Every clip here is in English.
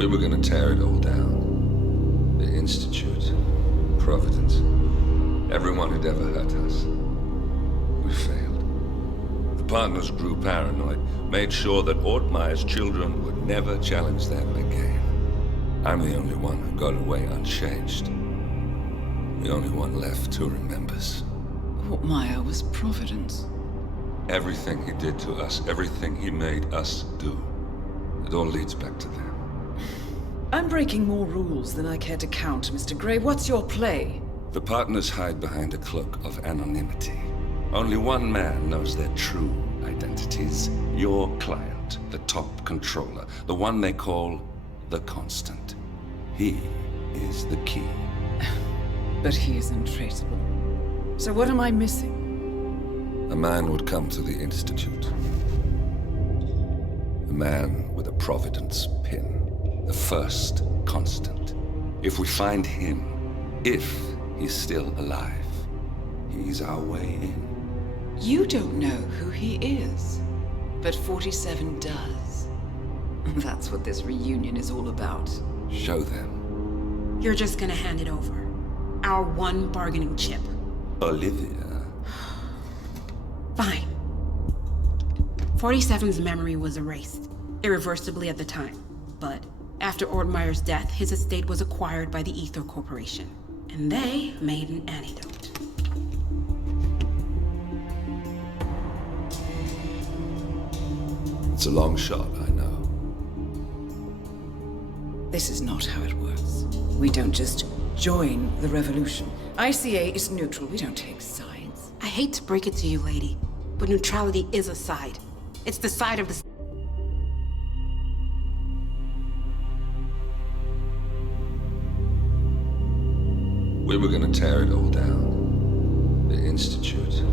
We were gonna tear it all down. The Institute, Providence, everyone who'd ever hurt us. We failed. The partners grew paranoid, made sure that Ortmeyer's children would never challenge them again. I'm the only one who got away unchanged. The only one left who remembers. Ortmeyer was Providence. Everything he did to us, everything he made us do, it all leads back to them. I'm breaking more rules than I care to count, Mr. Gray. What's your play? The partners hide behind a cloak of anonymity. Only one man knows their true identities. Your client, the top controller, the one they call the Constant. He is the key. But he is untraceable. So what am I missing? A man would come to the Institute. A man with a Providence pin. The first Constant. If we find him, if he's still alive, he's our way in. You don't know who he is, but 47 does. That's what this reunion is all about. Show them. You're just gonna hand it over. Our one bargaining chip. Olivia. Fine. 47's memory was erased, irreversibly at the time. But after Ortmeyer's death, his estate was acquired by the Ether Corporation. And they made an antidote. It's a long shot, I know. This is not how it works. We don't just join the revolution. ICA is neutral. We don't take sides. I hate to break it to you, lady, but neutrality is a side. It's the side of the... We were gonna tear it all down. The Institute.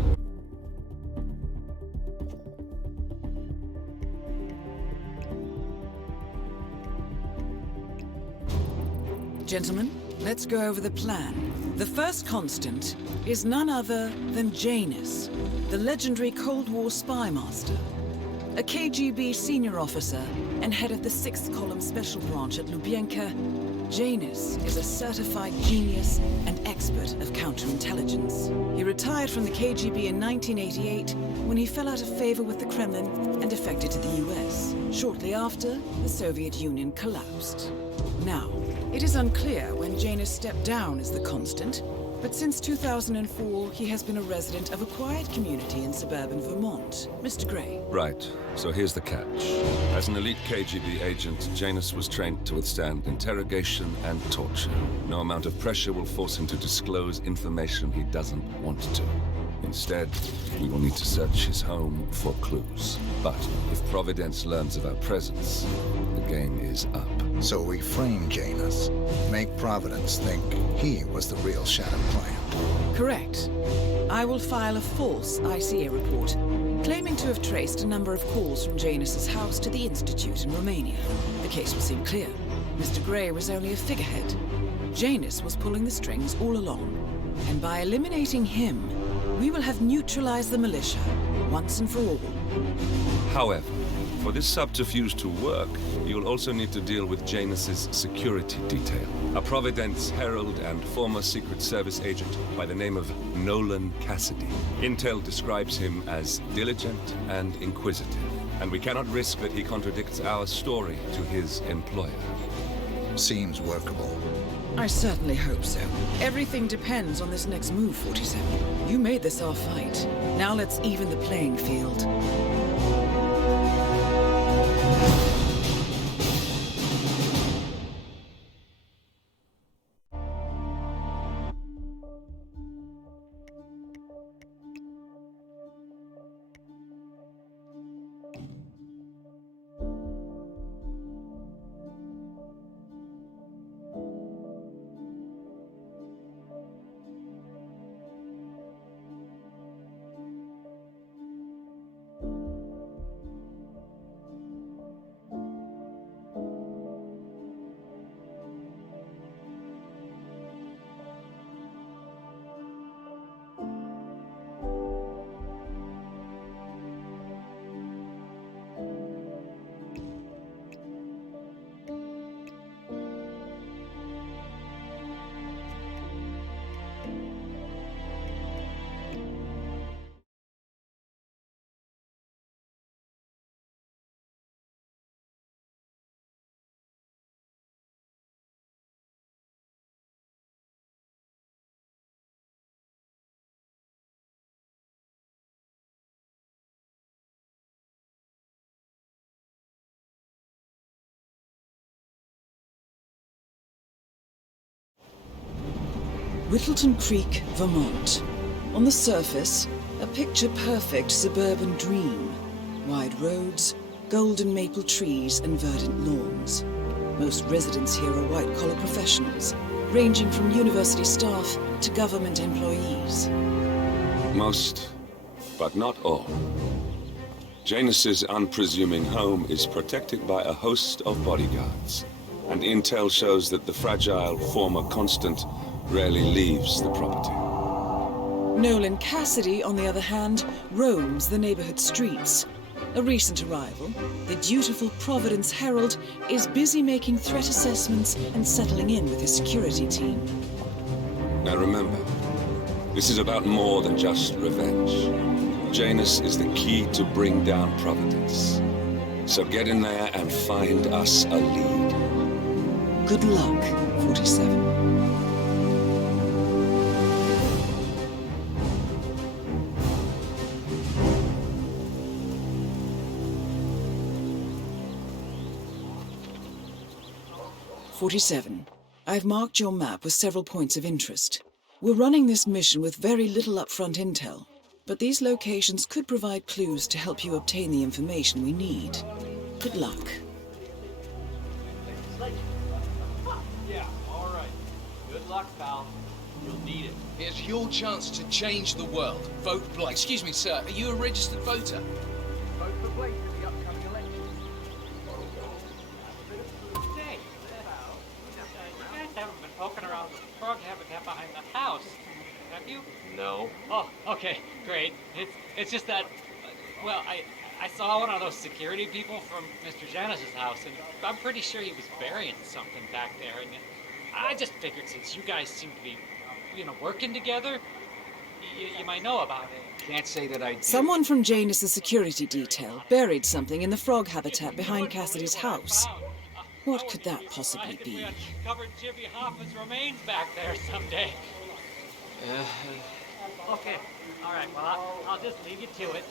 Gentlemen, let's go over the plan. The first Constant is none other than Janus, the legendary Cold War spy master. A KGB senior officer and head of the 6th Column Special Branch at Lubyanka, Janus is a certified genius and expert of counterintelligence. He retired from the KGB in 1988 when he fell out of favor with the Kremlin and defected to the US. Shortly after, the Soviet Union collapsed. Now, it is unclear when Janus stepped down as the Constant, but since 2004, he has been a resident of a quiet community in suburban Vermont. Mr. Gray. Right, so here's the catch. As an elite KGB agent, Janus was trained to withstand interrogation and torture. No amount of pressure will force him to disclose information he doesn't want to. Instead, we will need to search his home for clues. But if Providence learns of our presence, the game is up. So we frame Janus, make Providence think he was the real Shadow Client. Correct. I will file a false ICA report, claiming to have traced a number of calls from Janus's house to the Institute in Romania. The case will seem clear. Mr. Gray was only a figurehead. Janus was pulling the strings all along. And by eliminating him, we will have neutralized the militia, once and for all. However, for this subterfuge to work, you'll also need to deal with Janus's security detail. A Providence herald and former Secret Service agent by the name of Nolan Cassidy. Intel describes him as diligent and inquisitive, and we cannot risk that he contradicts our story to his employer. Seems workable. I certainly hope so. Everything depends on this next move, 47. You made this our fight. Now let's even the playing field. Whittleton Creek, Vermont. On the surface, a picture-perfect suburban dream. Wide roads, golden maple trees and verdant lawns. Most residents here are white-collar professionals, ranging from university staff to government employees. Most, but not all. Janus's unpresuming home is protected by a host of bodyguards, and intel shows that the fragile former Constant rarely leaves the property. Nolan Cassidy, on the other hand, roams the neighborhood streets. A recent arrival, the dutiful Providence Herald is busy making threat assessments and settling in with his security team. Now remember, this is about more than just revenge. Janus is the key to bring down Providence. So get in there and find us a lead. Good luck, 47. I've marked your map with several points of interest. We're running this mission with very little upfront intel, but these locations could provide clues to help you obtain the information we need. Good luck. Yeah, all right. Good luck, pal. You'll need it. Here's your chance to change the world. Vote Blake. Excuse me, sir. Are you a registered voter? Vote for Blake in the upcoming election. Say, you guys haven't been poking around the frog habitat behind the house, have you? No. Oh, okay, great. It's just that, well, I saw one of those security people from Mr. Janus's house, and I'm pretty sure he was burying something back there, and I just figured since you guys seem to be, working together, you might know about it. Can't say that I do. Someone from Janus's security detail buried something in the frog habitat behind Cassidy's house. What could that possibly be? We uncovered Jimmy Hoffa's remains back there someday. Okay, all right, well, I'll just leave you to it.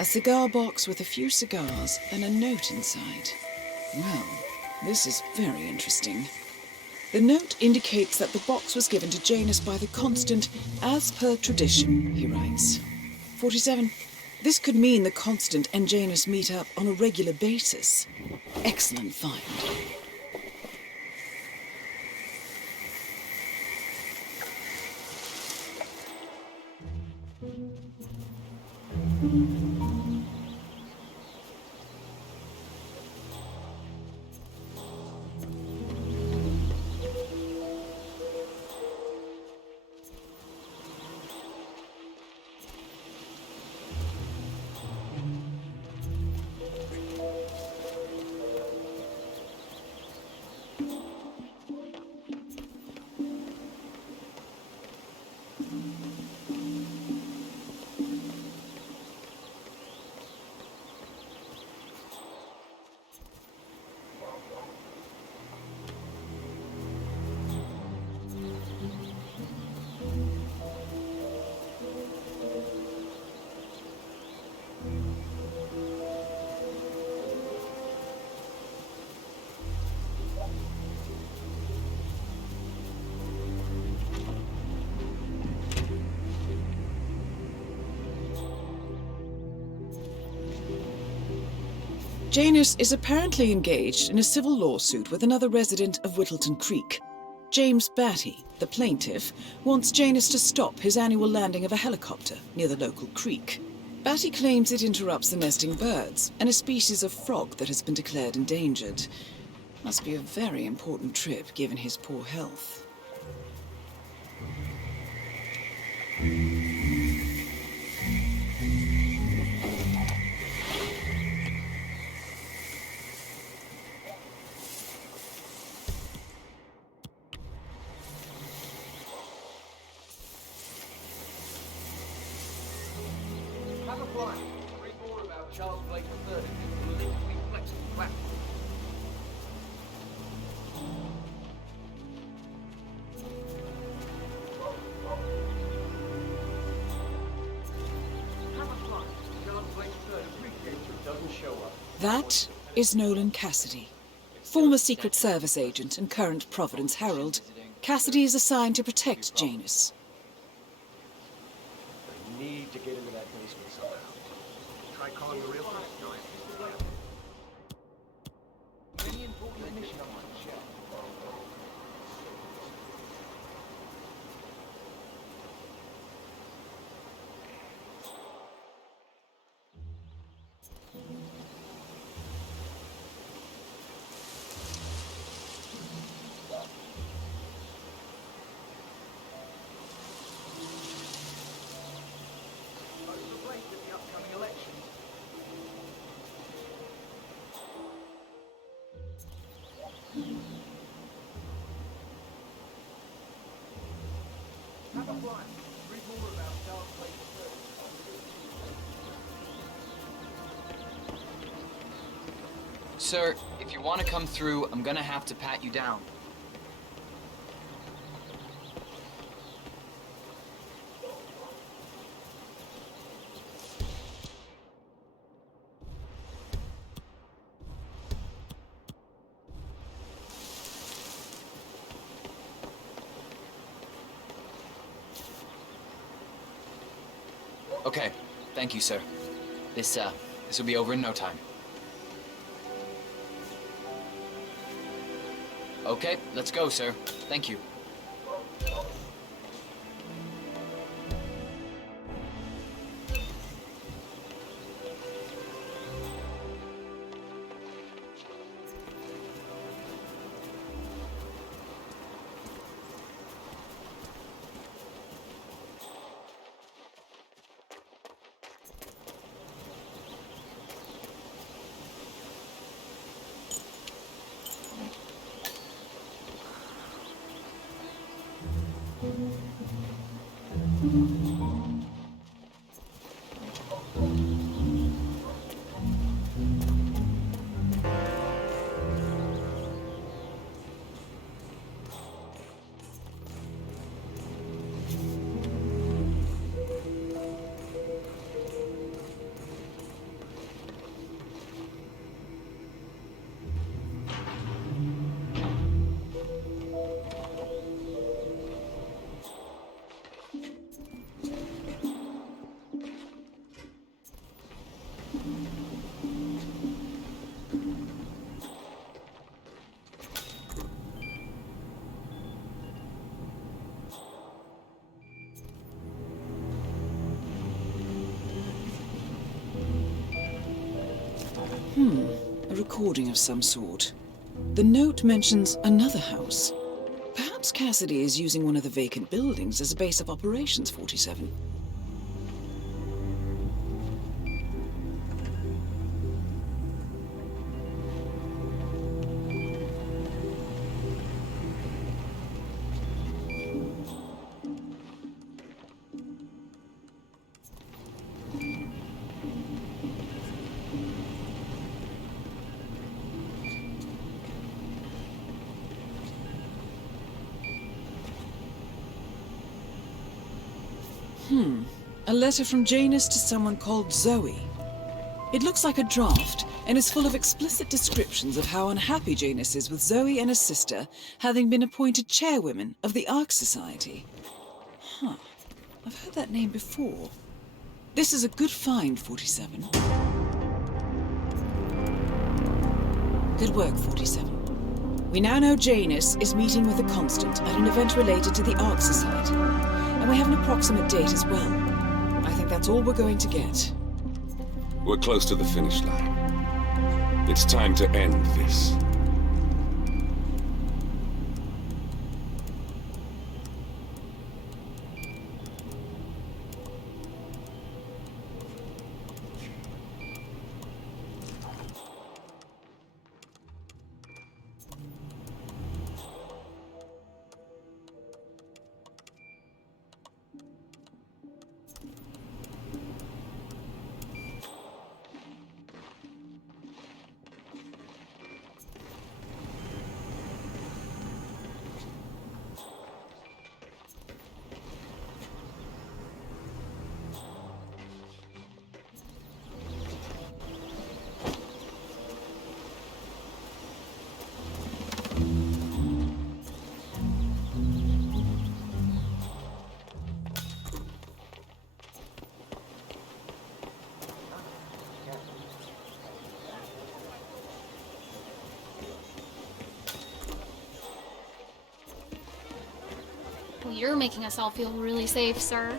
A cigar box with a few cigars and a note inside. Well, this is very interesting. The note indicates that the box was given to Janus by the Constant as per tradition, he writes. 47. This could mean the Constant and Janus meet up on a regular basis. Excellent find. Janus is apparently engaged in a civil lawsuit with another resident of Whittleton Creek. James Batty, the plaintiff, wants Janus to stop his annual landing of a helicopter near the local creek. Batty claims it interrupts the nesting birds and a species of frog that has been declared endangered. Must be a very important trip given his poor health. Have a blind. Read more about Charles Blake III and his politically flexible platform. Have a blind. Charles Blake III appreciates who doesn't show up. That is Nolan Cassidy, former Secret Service agent and current Providence Herald. Cassidy is assigned to protect Janus. We need to get into that basement somehow. Try calling the real person. Any important mission on my check. Sir, if you want to come through, I'm gonna have to pat you down. Okay, thank you, sir. This will be over in no time. Okay, let's go, sir. Thank you. A recording of some sort. The note mentions another house. Perhaps Cassidy is using one of the vacant buildings as a base of operations, 47. A letter from Janus to someone called Zoe. It looks like a draft and is full of explicit descriptions of how unhappy Janus is with Zoe and her sister having been appointed chairwomen of the Ark Society. I've heard that name before. This is a good find, 47. Good work, 47. We now know Janus is meeting with the Constant at an event related to the Ark Society. And we have an approximate date as well. I think that's all we're going to get. We're close to the finish line. It's time to end this. Well, you're making us all feel really safe, sir.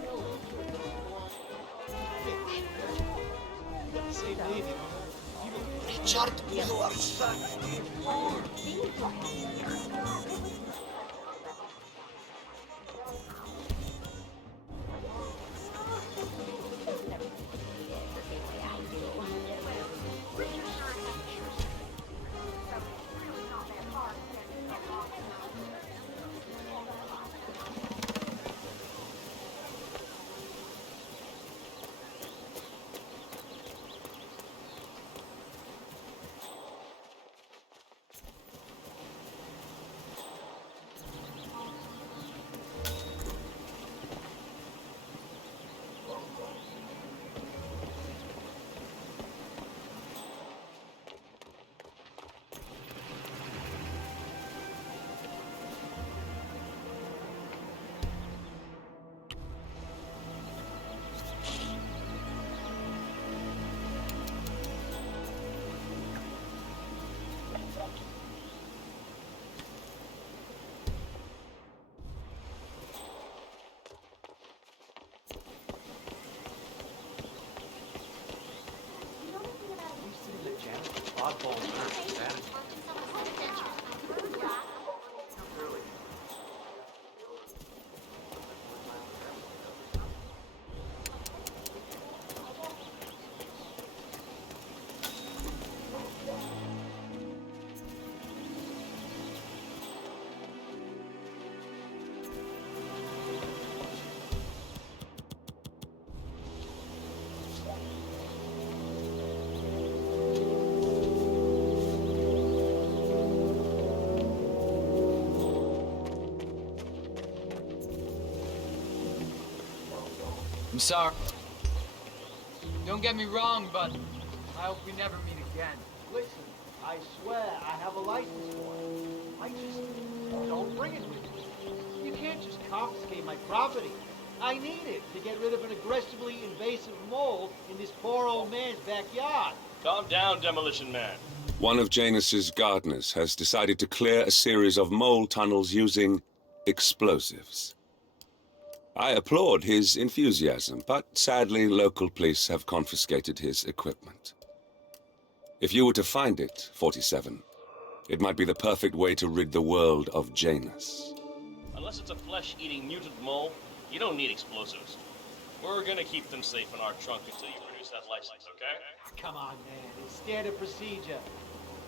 I'm sorry. Don't get me wrong, but I hope we never meet again. Listen, I swear I have a license for it. I just don't bring it with me. You can't just confiscate my property. I need it to get rid of an aggressively invasive mole in this poor old man's backyard. Calm down, Demolition Man. One of Janus's gardeners has decided to clear a series of mole tunnels using explosives. I applaud his enthusiasm, but sadly local police have confiscated his equipment. If you were to find it, 47, it might be the perfect way to rid the world of Janus. Unless it's a flesh-eating mutant mole, you don't need explosives. We're gonna keep them safe in our trunk until you produce that license, okay? Come on, man. It's standard procedure.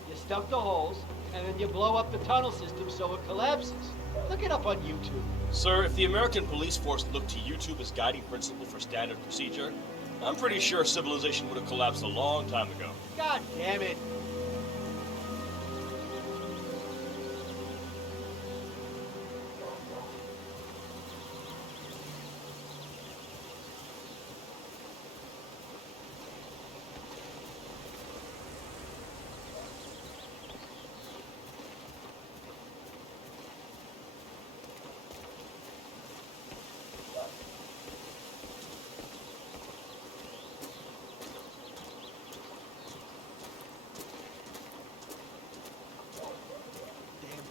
You stuff the holes, and then you blow up the tunnel system so it collapses. Look it up on YouTube. Sir, if the American police force looked to YouTube as guiding principle for standard procedure, I'm pretty sure civilization would have collapsed a long time ago. God damn it.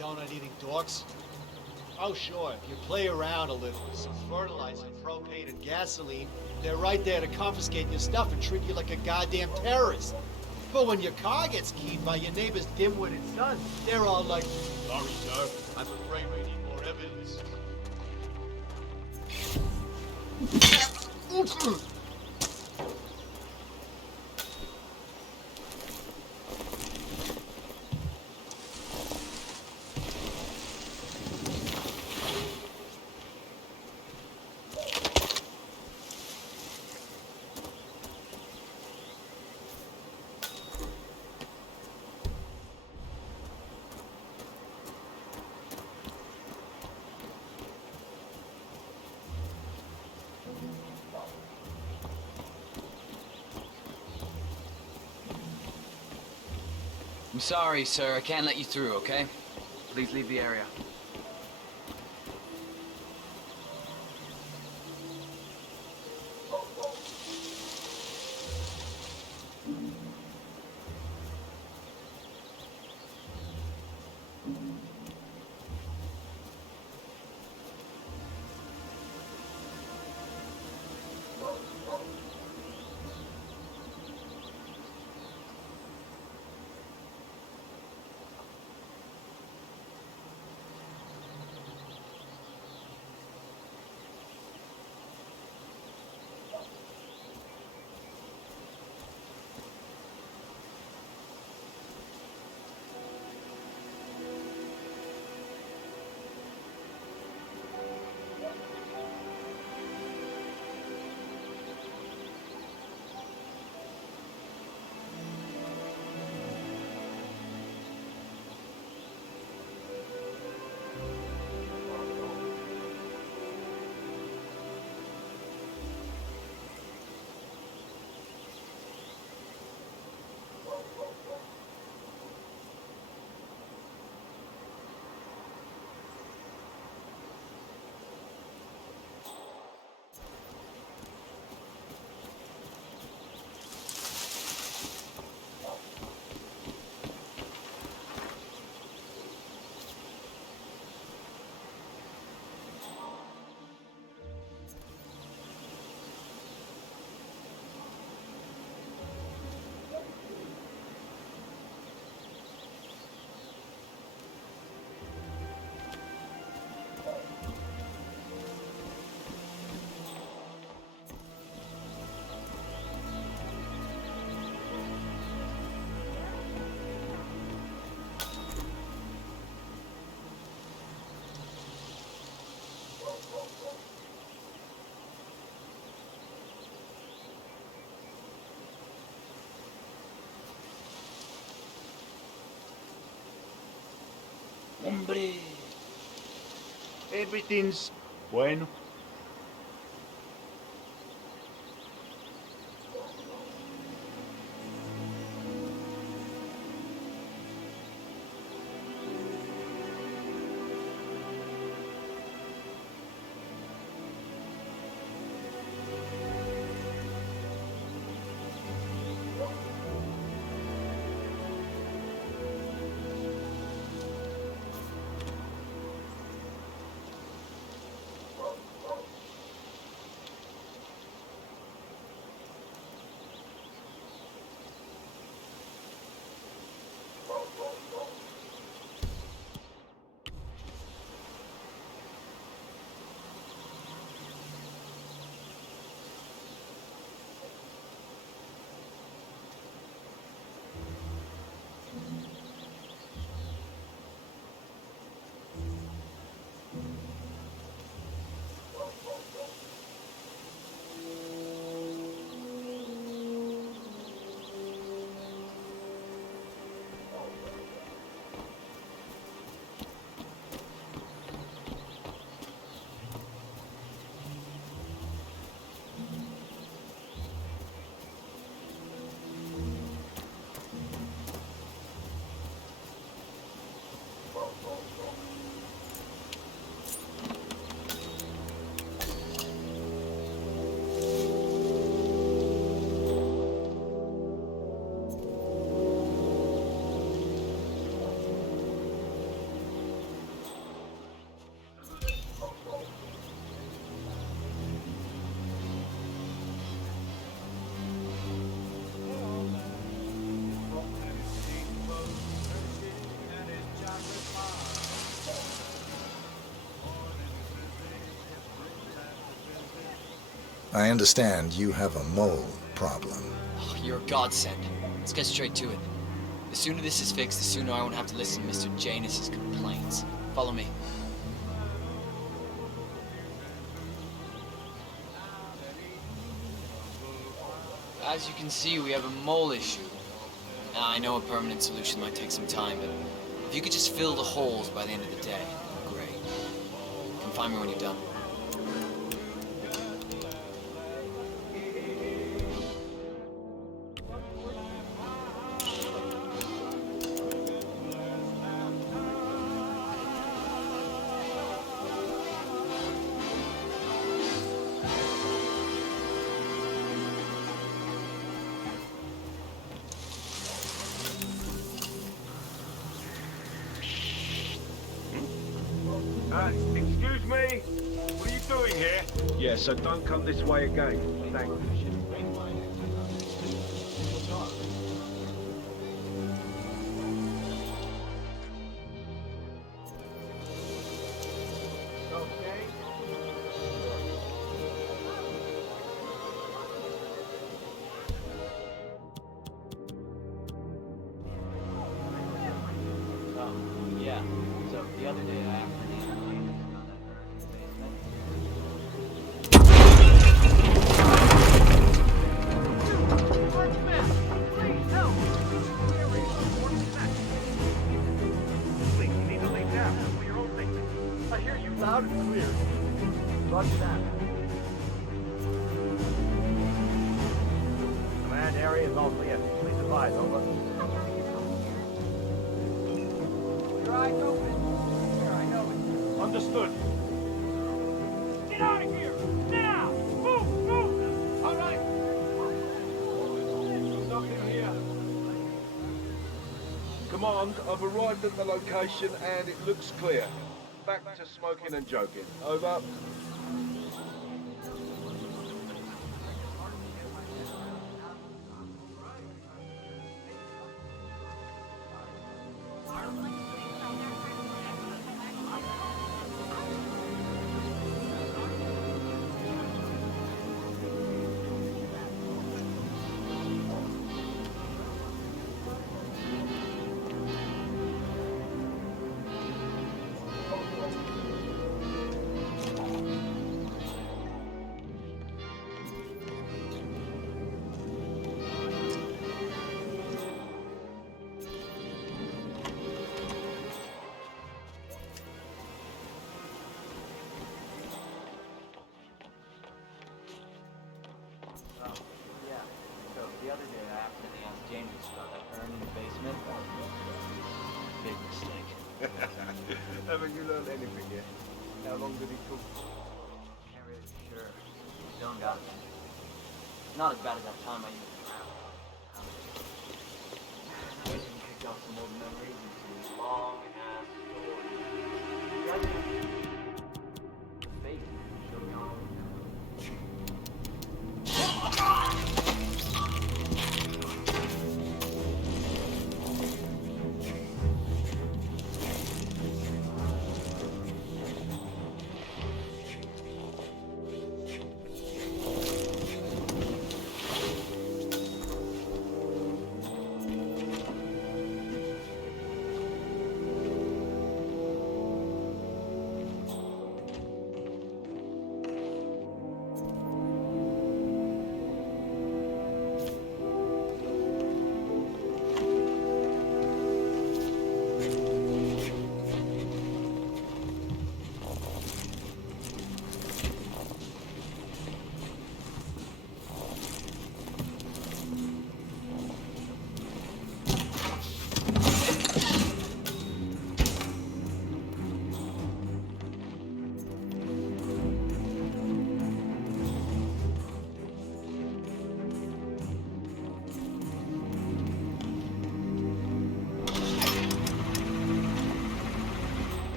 Donut-eating dorks. Oh, sure, if you play around a little with some fertilizer, propane, and gasoline, they're right there to confiscate your stuff and treat you like a goddamn terrorist. But when your car gets keyed by your neighbor's dim-witted son, they're all like, "Sorry, sir, I'm afraid we need more evidence." I'm sorry, sir. I can't let you through, okay? Please leave the area. Hombre. Everything's bueno. I understand you have a mole problem. Oh, you're a godsend. Let's get straight to it. The sooner this is fixed, the sooner I won't have to listen to Mr. Janus's complaints. Follow me. As you can see, we have a mole issue. Now, I know a permanent solution might take some time, but if you could just fill the holes by the end of the day, great. Come find me when you're done. Excuse me? What are you doing here? Yeah, so don't come this way again. Thank you. Yeah, so the other day I loud and clear. Roger that. Command area is all clear. Please advise, over. Your eyes open. Here, I know it. Understood. Get out of here! Now! Move! Move! All right! Something here. Command, I've arrived at the location and it looks clear. Back to smoking and joking. Over. The other day, I accidentally asked James about that urn in the basement. Big mistake. Haven't you learned anything yet? How long did he talk? Can't really be sure. Don't got it. It's not as bad as that time I used to drown. I kicked off some old memories into this long-ass story. Fake. Showed me all of them.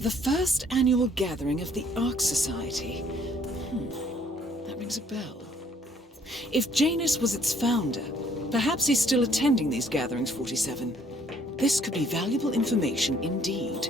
The first annual gathering of the Ark Society. That rings a bell. If Janus was its founder, perhaps he's still attending these gatherings, 47. This could be valuable information indeed.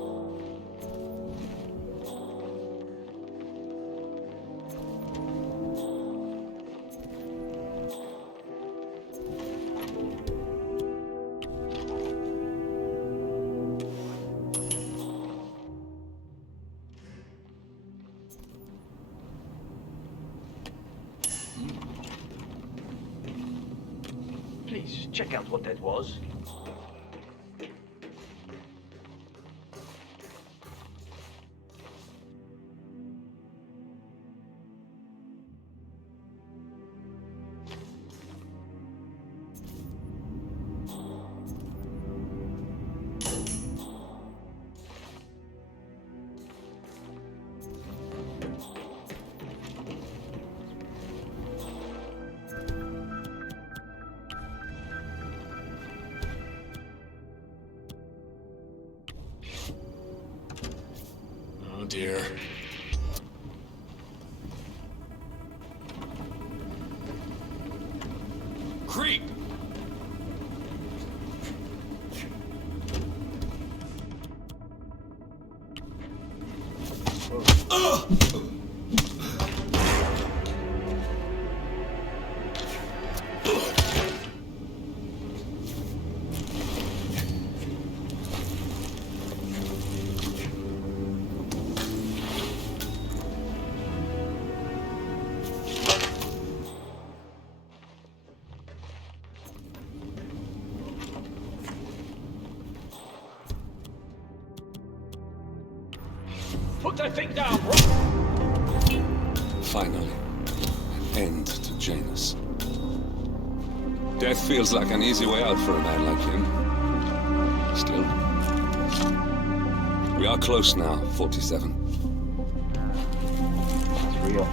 Please, check out what that was. Oh dear. Creep! Put that thing down, bro! Finally, an end to Janus. Death feels like an easy way out for a man like him. Still, we are close now, 47. It's real.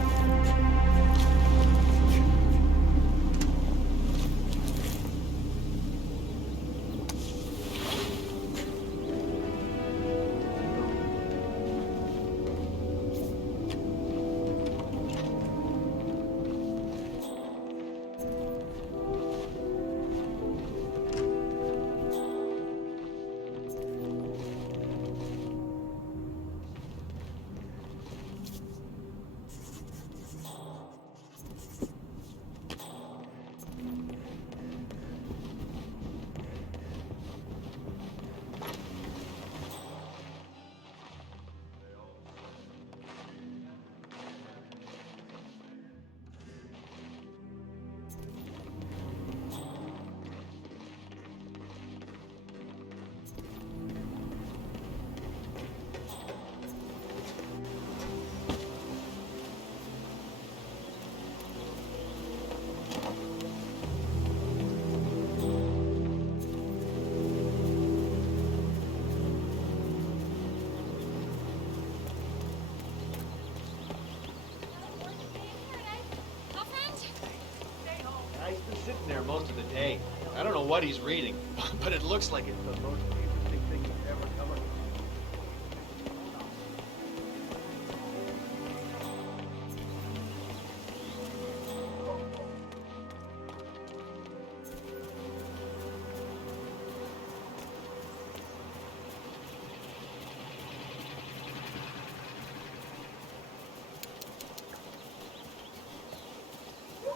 He's been sitting there most of the day. I don't know what he's reading, but it looks like it's the most interesting thing he's ever come across.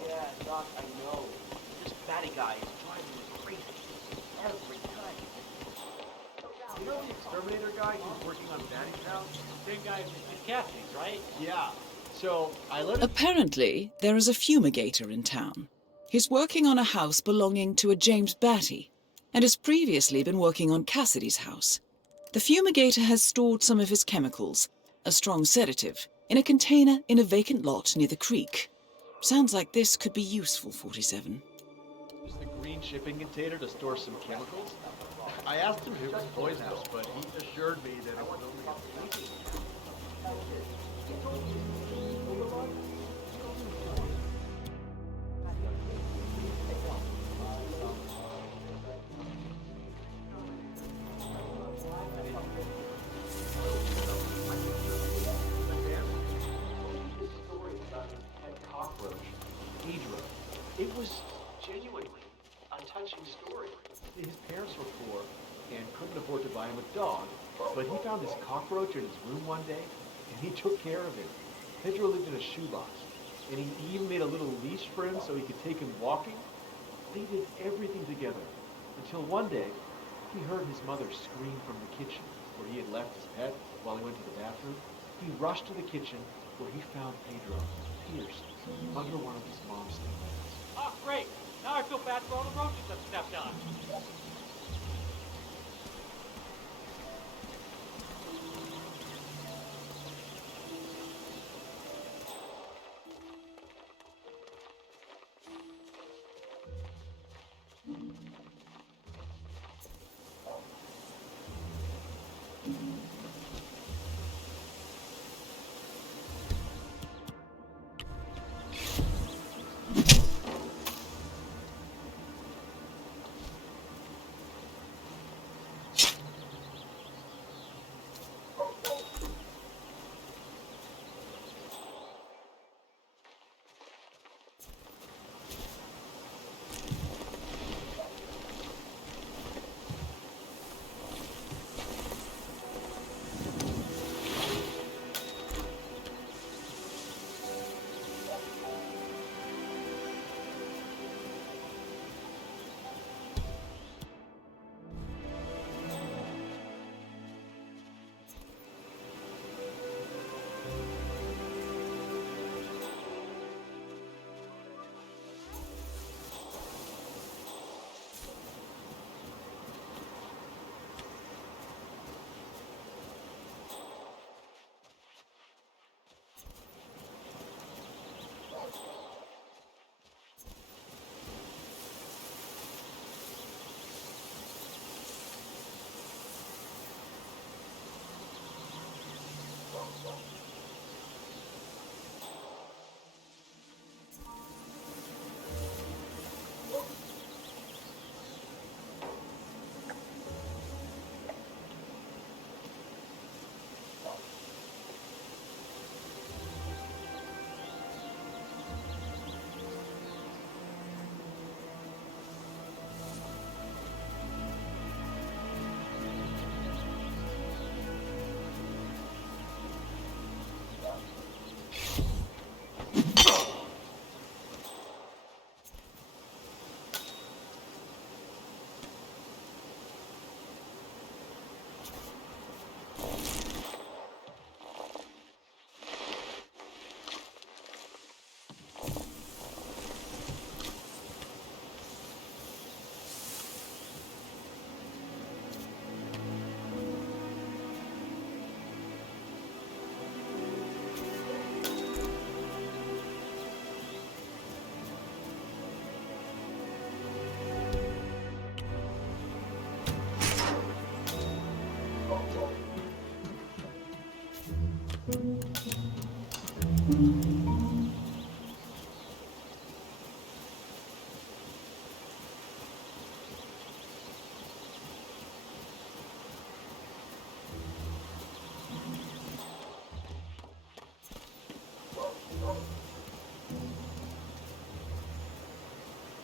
Yeah, Doc, I know. This fatty guy is driving me crazy every time. You know the exterminator guy who's working on Danny's house? Same guy in Cassidy's, right? Yeah. So I let him. Apparently, there is a fumigator in town. He's working on a house belonging to a James Batty, and has previously been working on Cassidy's house. The fumigator has stored some of his chemicals, a strong sedative, in a container in a vacant lot near the creek. Sounds like this could be useful, 47. Use the green shipping container to store some chemicals. I asked him if it was poisonous, but he assured me that it was only a safety. was genuinely a touching story. His parents were poor and couldn't afford to buy him a dog, but he found this cockroach in his room one day, and he took care of it. Pedro lived in a shoebox, and he even made a little leash for him so he could take him walking. They did everything together, until one day, he heard his mother scream from the kitchen, where he had left his pet while he went to the bathroom. He rushed to the kitchen, where he found Pedro pierced under one of his mom's nails. Oh, great! Now I feel bad for all the roaches I've stepped on.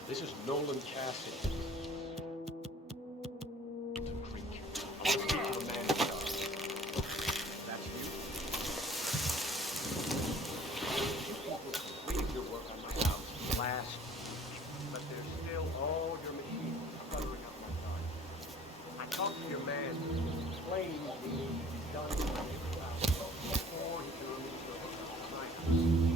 This is Nolan Cassidy. To drink. I want to speak to the man in charge. That's you? You people completed your work on my house last week, but there's still all your machines cluttering up my garden. I talked to your man. He claims he needs to be done in my neighbor's house before he can release the hookup to my house.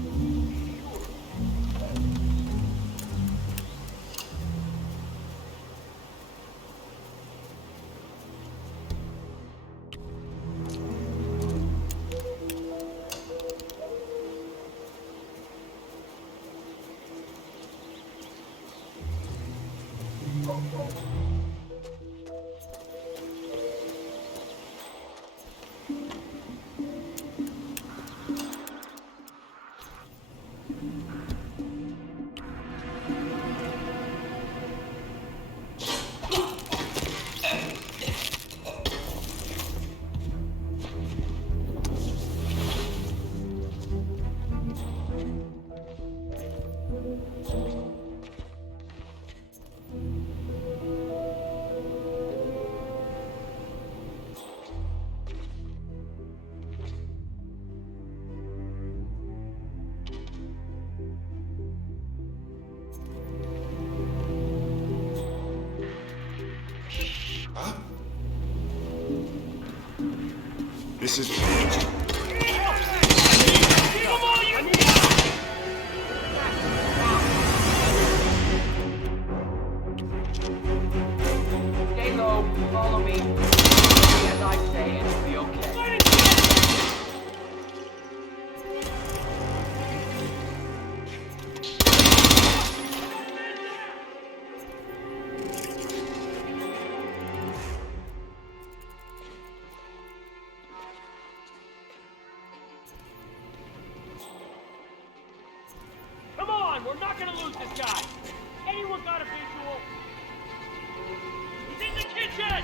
This is... Stay low, follow me. As I say, it'll be okay. Come on, we're not gonna lose this guy. Anyone got a visual? He's in the kitchen!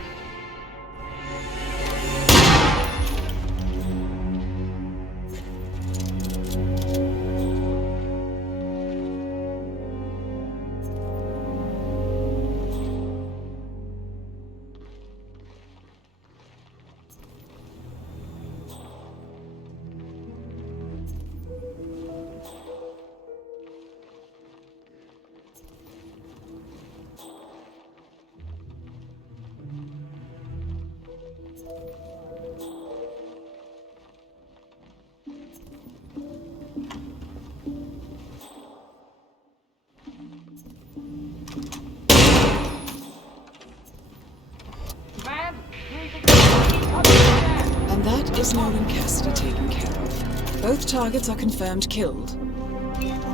And that is Nolan Cassidy taken care of. Both targets are confirmed killed.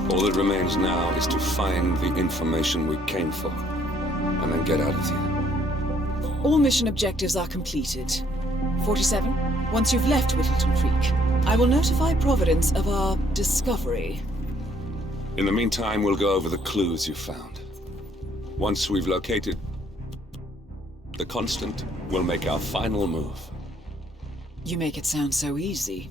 All that remains now is to find the information we came for, and then get out of here. All mission objectives are completed. 47, once you've left Whittleton Creek, I will notify Providence of our discovery. In the meantime, we'll go over the clues you found. Once we've located the Constant, we'll make our final move. You make it sound so easy.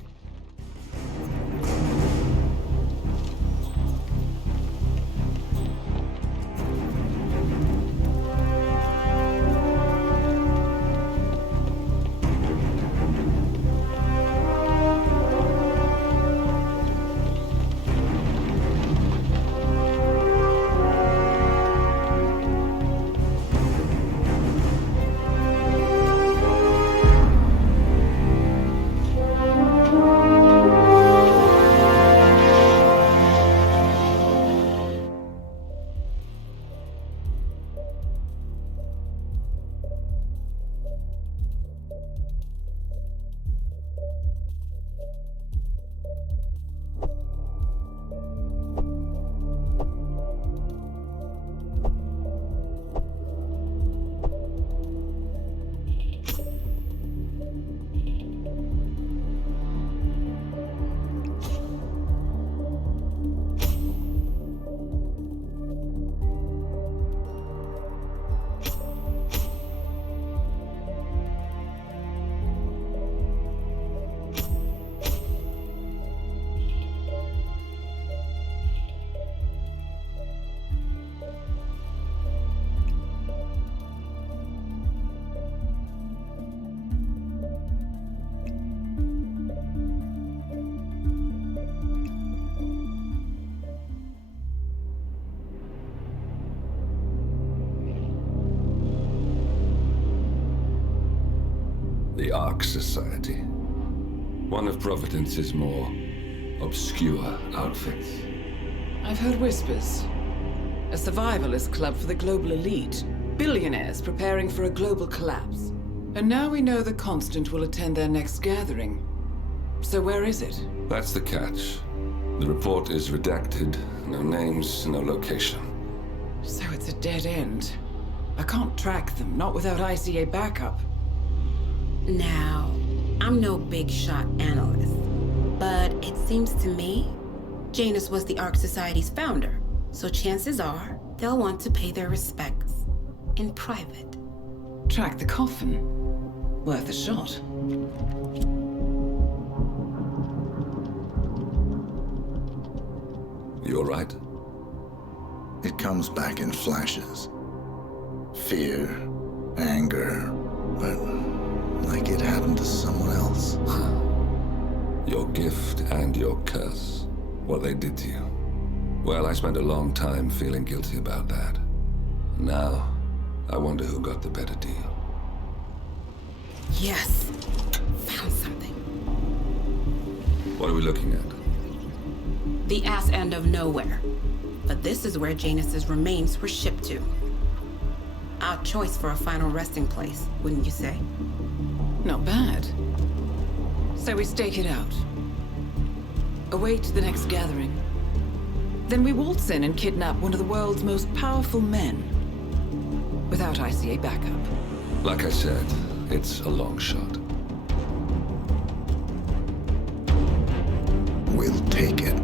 The Ark Society. One of Providence's more obscure outfits. I've heard whispers. A survivalist club for the global elite. Billionaires preparing for a global collapse. And now we know the Constant will attend their next gathering. So where is it? That's the catch. The report is redacted. No names, no location. So it's a dead end. I can't track them, not without ICA backup. Now, I'm no big shot analyst, but it seems to me Janus was the Ark Society's founder, so chances are they'll want to pay their respects in private. Track the coffin. Worth a shot. You all right? It comes back in flashes. Fear, anger, but like it happened to someone else. Your gift and your curse. What they did to you. Well, I spent a long time feeling guilty about that. Now, I wonder who got the better deal. Yes, found something. What are we looking at? The ass end of nowhere. But this is where Janus's remains were shipped to. Our choice for a final resting place, wouldn't you say? Not bad. So we stake it out. Await the next gathering. Then we waltz in and kidnap one of the world's most powerful men. Without ICA backup. Like I said, it's a long shot. We'll take it.